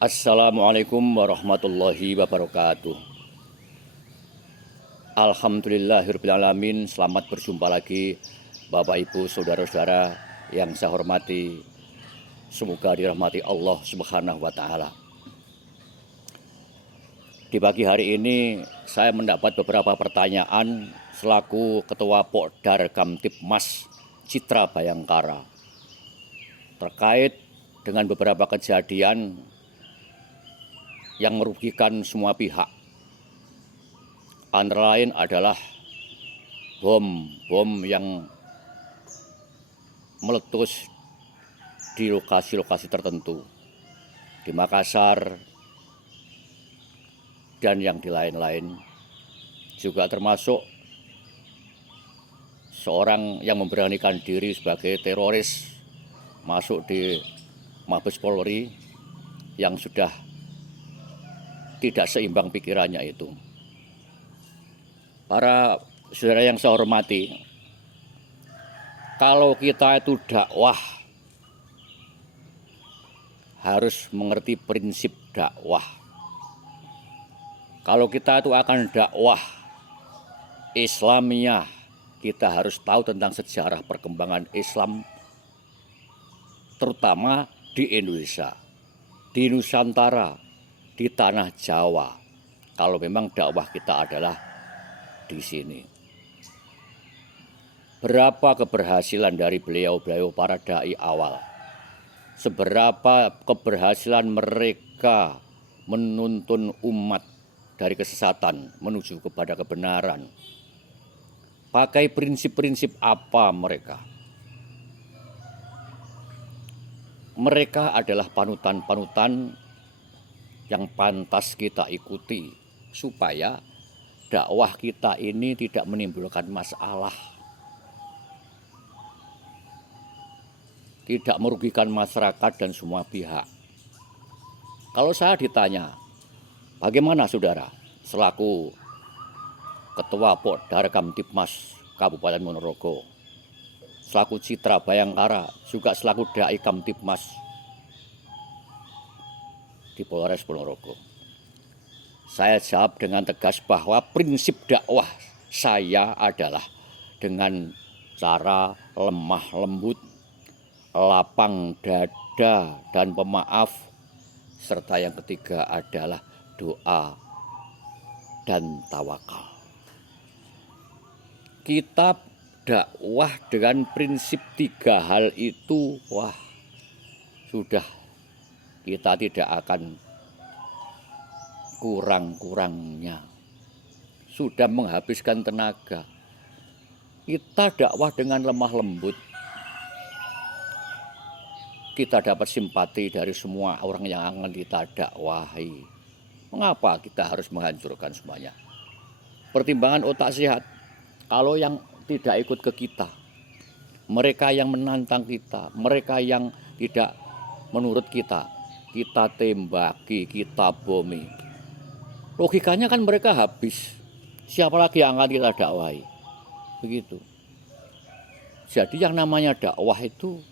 Assalamualaikum warahmatullahi wabarakatuh. Alhamdulillahirrabbilalamin. Selamat berjumpa lagi Bapak Ibu saudara-saudara yang saya hormati. Semoga dirahmati Allah Subhanahu wa Ta'ala. Di pagi hari ini saya mendapat beberapa pertanyaan selaku Ketua Pokdar Kamtibmas Citra Bayangkara terkait dengan beberapa kejadian yang merugikan semua pihak. Antara lain adalah bom yang meletus di lokasi-lokasi tertentu di Makassar dan yang di lain-lain, juga termasuk seorang yang memberanikan diri sebagai teroris masuk di Mabes Polri yang sudah tidak seimbang pikirannya itu. Para saudara yang saya hormati, kalau kita itu dakwah harus mengerti prinsip dakwah. Kalau kita itu akan dakwah Islamiyah, kita harus tahu tentang sejarah perkembangan Islam, terutama di Indonesia, di Nusantara, di tanah Jawa. Kalau memang dakwah kita adalah di sini. Berapa keberhasilan dari beliau-beliau para dai awal? Seberapa keberhasilan mereka menuntun umat dari kesesatan menuju kepada kebenaran? Pakai prinsip-prinsip apa mereka? Mereka adalah panutan-panutan yang pantas kita ikuti supaya dakwah kita ini tidak menimbulkan masalah, tidak merugikan masyarakat dan semua pihak. Kalau saya ditanya, bagaimana saudara selaku Ketua Pokdar Kamtibmas Kabupaten Ponorogo, selaku Citra Bayangkara, juga selaku Dai Kamtibmas di Polres Ponorogo, saya jawab dengan tegas bahwa prinsip dakwah saya adalah dengan cara lemah lembut, lapang dada dan pemaaf, serta yang ketiga adalah doa dan tawakal. Kita dakwah dengan prinsip tiga hal itu, sudah kita tidak akan kurang-kurangnya. Sudah menghabiskan tenaga. Kita dakwah dengan lemah lembut. Kita dapat simpati dari semua orang yang akan kita dakwahi. Mengapa kita harus menghancurkan semuanya? Pertimbangan otak sehat. Kalau yang tidak ikut ke kita, mereka yang menantang kita, mereka yang tidak menurut kita tembaki, kita bomi. Logikanya kan mereka habis. Siapa lagi yang akan kita dakwahi? Begitu. Jadi yang namanya dakwah itu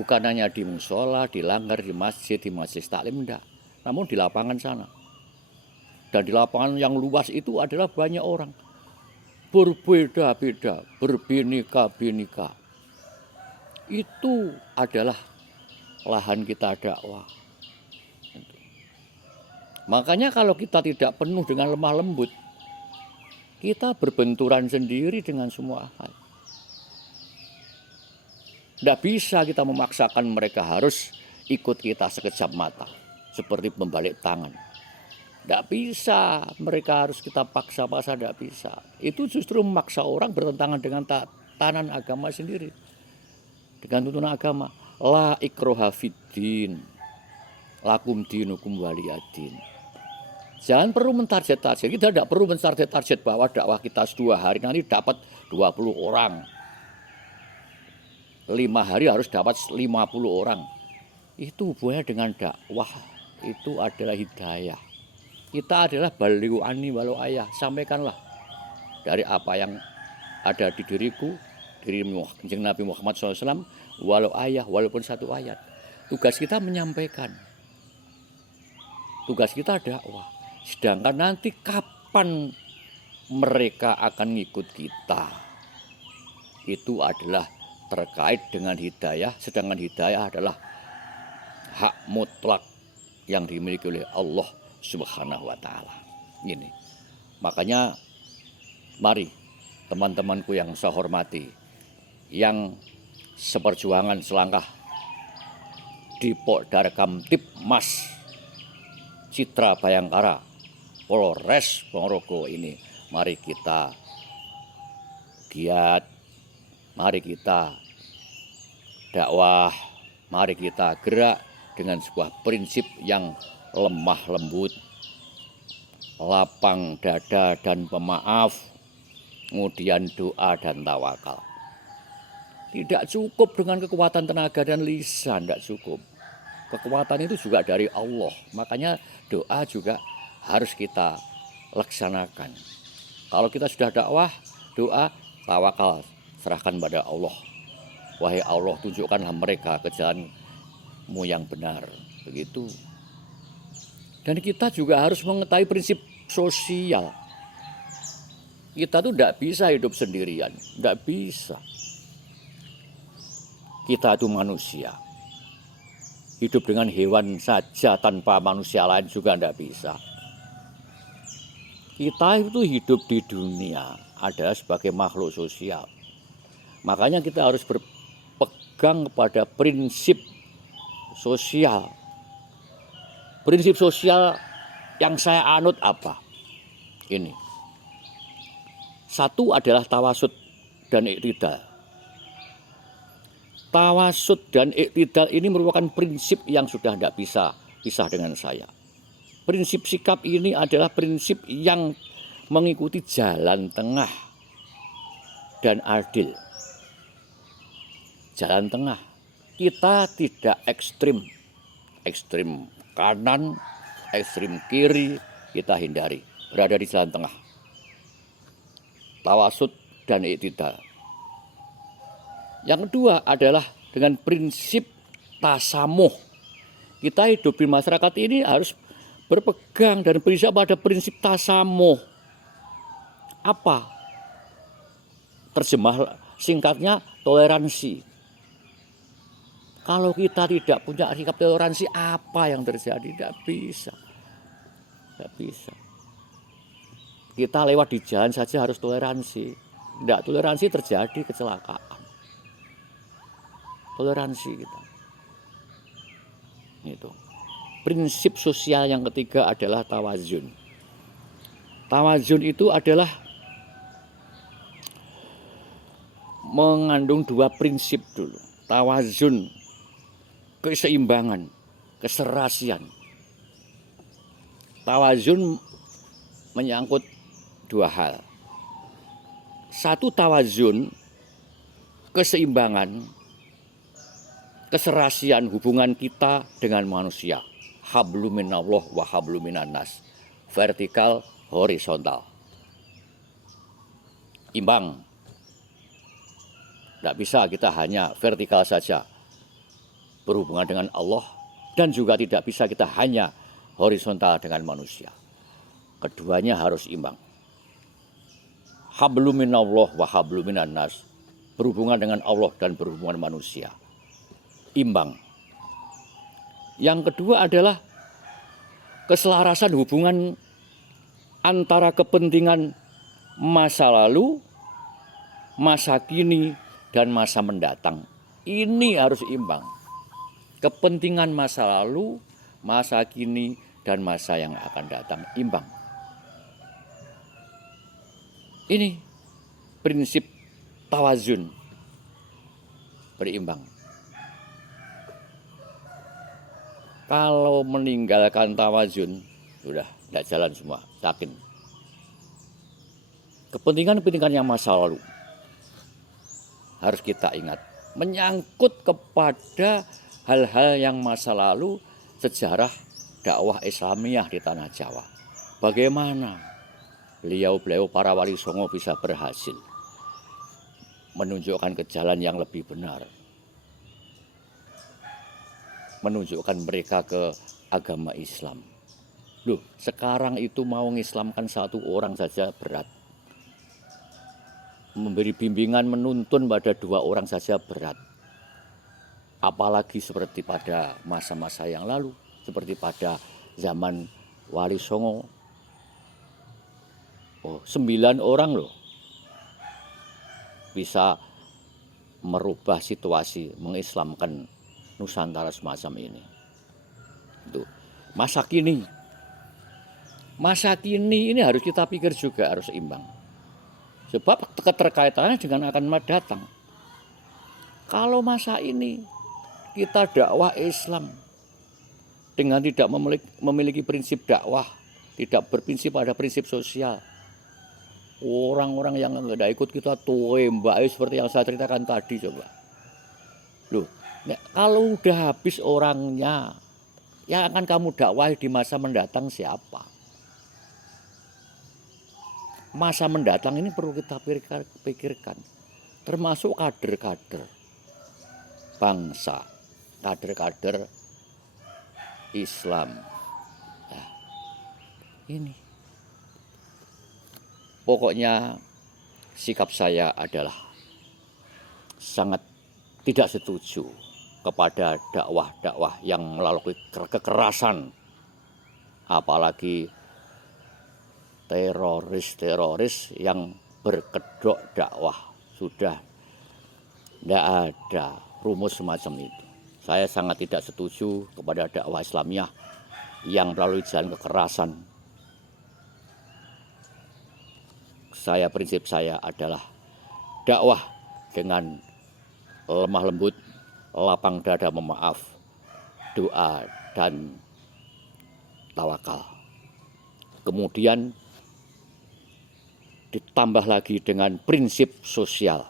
bukan hanya di musola, di langgar, di masjid taklim, enggak. Namun di lapangan sana. Dan di lapangan yang luas itu adalah banyak orang. Berbeda-beda, berbinika-binika. Itu adalah lahan kita dakwah. Makanya kalau kita tidak penuh dengan lemah lembut, kita berbenturan sendiri dengan semua hal. Tidak bisa kita memaksakan mereka harus ikut kita sekejap mata, seperti membalik tangan. Tidak bisa, mereka harus kita paksa-paksa, tidak bisa. Itu justru memaksa orang bertentangan dengan tatanan agama sendiri. Dengan tuntunan agama, la ikroha fiddin, lakum dinukum waliyadin. Jangan perlu mentarget-target, kita tidak perlu mentarget-target bahwa dakwah kita 2 hari nanti dapat 20 orang. 5 hari harus dapat 50 orang. Itu hubungannya dengan dakwah, itu adalah hidayah. Kita adalah baligu ani walau ayah, sampaikanlah dari apa yang ada di diriku, diri Nabi Muhammad SAW, walau ayah, walaupun 1 ayat. Tugas kita menyampaikan. tugas kita dakwah. Sedangkan nanti kapan mereka akan ngikut kita, itu adalah terkait dengan hidayah. Sedangkan hidayah adalah hak mutlak yang dimiliki oleh Allah Subhanahu wa Ta'ala. Ini makanya mari teman-temanku yang saya hormati, yang seperjuangan selangkah di Pokdar Kamtibmas Citra Bayangkara Polres Ponorogo ini, mari kita giat, mari kita dakwah, mari kita gerak dengan sebuah prinsip yang lemah lembut, lapang dada dan pemaaf, kemudian doa dan tawakal. Tidak cukup dengan kekuatan tenaga dan lisan, tidak cukup. Kekuatan itu juga dari Allah. Makanya doa juga harus kita laksanakan. Kalau kita sudah dakwah, doa, tawakal, serahkan pada Allah. Wahai Allah, tunjukkanlah mereka ke jalan-Mu yang benar. Begitu. Dan kita juga harus mengetahui prinsip sosial. Kita tuh tidak bisa hidup sendirian, tidak bisa. Kita itu manusia. Hidup dengan hewan saja tanpa manusia lain juga tidak bisa. Kita itu hidup di dunia adalah sebagai makhluk sosial. Makanya kita harus berpegang kepada prinsip sosial. Prinsip sosial yang saya anut apa? Ini. Satu adalah tawasud dan iktidal. Tawasud dan iktidal ini merupakan prinsip yang sudah tidak bisa pisah dengan saya. Prinsip sikap ini adalah prinsip yang mengikuti jalan tengah dan adil. Jalan tengah. Kita tidak ekstrim. Ekstrim kanan, ekstrim kiri, kita hindari. Berada di jalan tengah. Tawasud dan iktidal. Yang kedua adalah dengan prinsip tasamuh. Kita hidup di masyarakat ini harus berpegang dan prinsip pada prinsip tasamuh. Apa? Terjemah singkatnya toleransi. Kalau kita tidak punya sikap toleransi, apa yang terjadi? Tidak bisa. Tidak bisa. Kita lewat di jalan saja harus toleransi. Tidak toleransi terjadi kecelakaan. Toleransi kita. Itu. Prinsip sosial yang ketiga adalah tawazun. Tawazun itu adalah mengandung dua prinsip dulu. Tawazun, keseimbangan, keserasian. Tawazun menyangkut dua hal. Satu tawazun, keseimbangan, keserasian hubungan kita dengan manusia. Hablum minallah wa hablum minannas. Vertikal, horizontal. Imbang. Tidak bisa kita hanya vertikal saja berhubungan dengan Allah, dan juga tidak bisa kita hanya horizontal dengan manusia. Keduanya harus imbang. Hablum minallah wa hablum minannas. Berhubungan dengan Allah dan berhubungan manusia. Imbang. Yang kedua adalah keselarasan hubungan antara kepentingan masa lalu, masa kini, dan masa mendatang. Ini harus imbang. Kepentingan masa lalu, masa kini, dan masa yang akan datang imbang. Ini prinsip tawazun, berimbang. Kalau meninggalkan tawazun, sudah tidak jalan semua, yakin. Kepentingan-kepentingan yang masa lalu harus kita ingat. Menyangkut kepada hal-hal yang masa lalu, sejarah dakwah Islamiyah di tanah Jawa. Bagaimana beliau-beliau para wali songo bisa berhasil menunjukkan ke jalan yang lebih benar. Menunjukkan mereka ke agama Islam. Loh, sekarang itu mau mengislamkan satu orang saja berat. Memberi bimbingan menuntun pada 2 orang saja berat. Apalagi seperti pada masa-masa yang lalu, seperti pada zaman Wali Songo. 9 orang loh bisa merubah situasi, mengislamkan Nusantara semacam ini. Itu masa kini ini harus kita pikir juga, harus imbang. Sebab keterkaitannya dengan akan datang. Kalau masa ini kita dakwah Islam dengan tidak memiliki prinsip dakwah, tidak berprinsip pada prinsip sosial, orang-orang yang nggak ikut kita tembak seperti yang saya ceritakan tadi coba. Loh, kalau udah habis orangnya, yang akan kamu dakwahi di masa mendatang siapa? Masa mendatang ini perlu kita pikirkan, termasuk kader-kader bangsa, kader-kader Islam. Nah, ini pokoknya sikap saya adalah sangat tidak setuju kepada dakwah-dakwah yang melalui kekerasan, apalagi teroris yang berkedok dakwah. Sudah tidak ada rumus semacam itu. Saya sangat tidak setuju kepada dakwah Islamiyah yang melalui jalan kekerasan. Prinsip saya adalah dakwah dengan lemah lembut, lapang dada memaaf, doa dan tawakal. Kemudian ditambah lagi dengan prinsip sosial.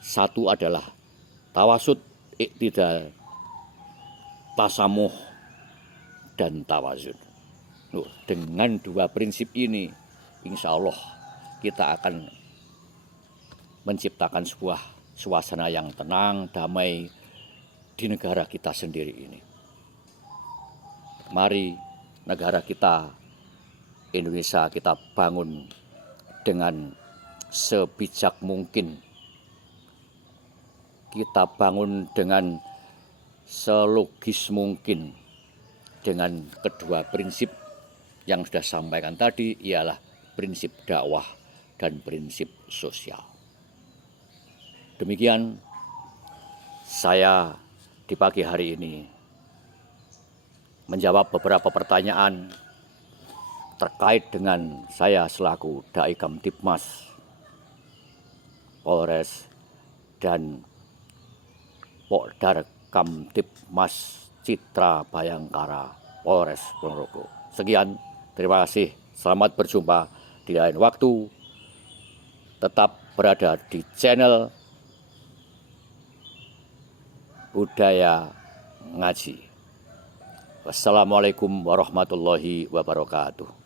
Satu adalah tawasud, iktidal, tasamuh, dan tawazun. Dengan 2 prinsip ini, insya Allah kita akan menciptakan sebuah suasana yang tenang, damai di negara kita sendiri ini. Mari negara kita, Indonesia, kita bangun dengan sebijak mungkin. Kita bangun dengan selogis mungkin. Dengan kedua prinsip yang sudah sampaikan tadi, ialah prinsip dakwah dan prinsip sosial. Demikian saya di pagi hari ini menjawab beberapa pertanyaan terkait dengan saya selaku Dai Kamtibmas Polres dan Pokdar Kamtibmas Citra Bayangkara Polres Ponorogo. Sekian, terima kasih. Selamat berjumpa di lain waktu. Tetap berada di channel Budaya Ngaji. Wassalamualaikum warahmatullahi wabarakatuh.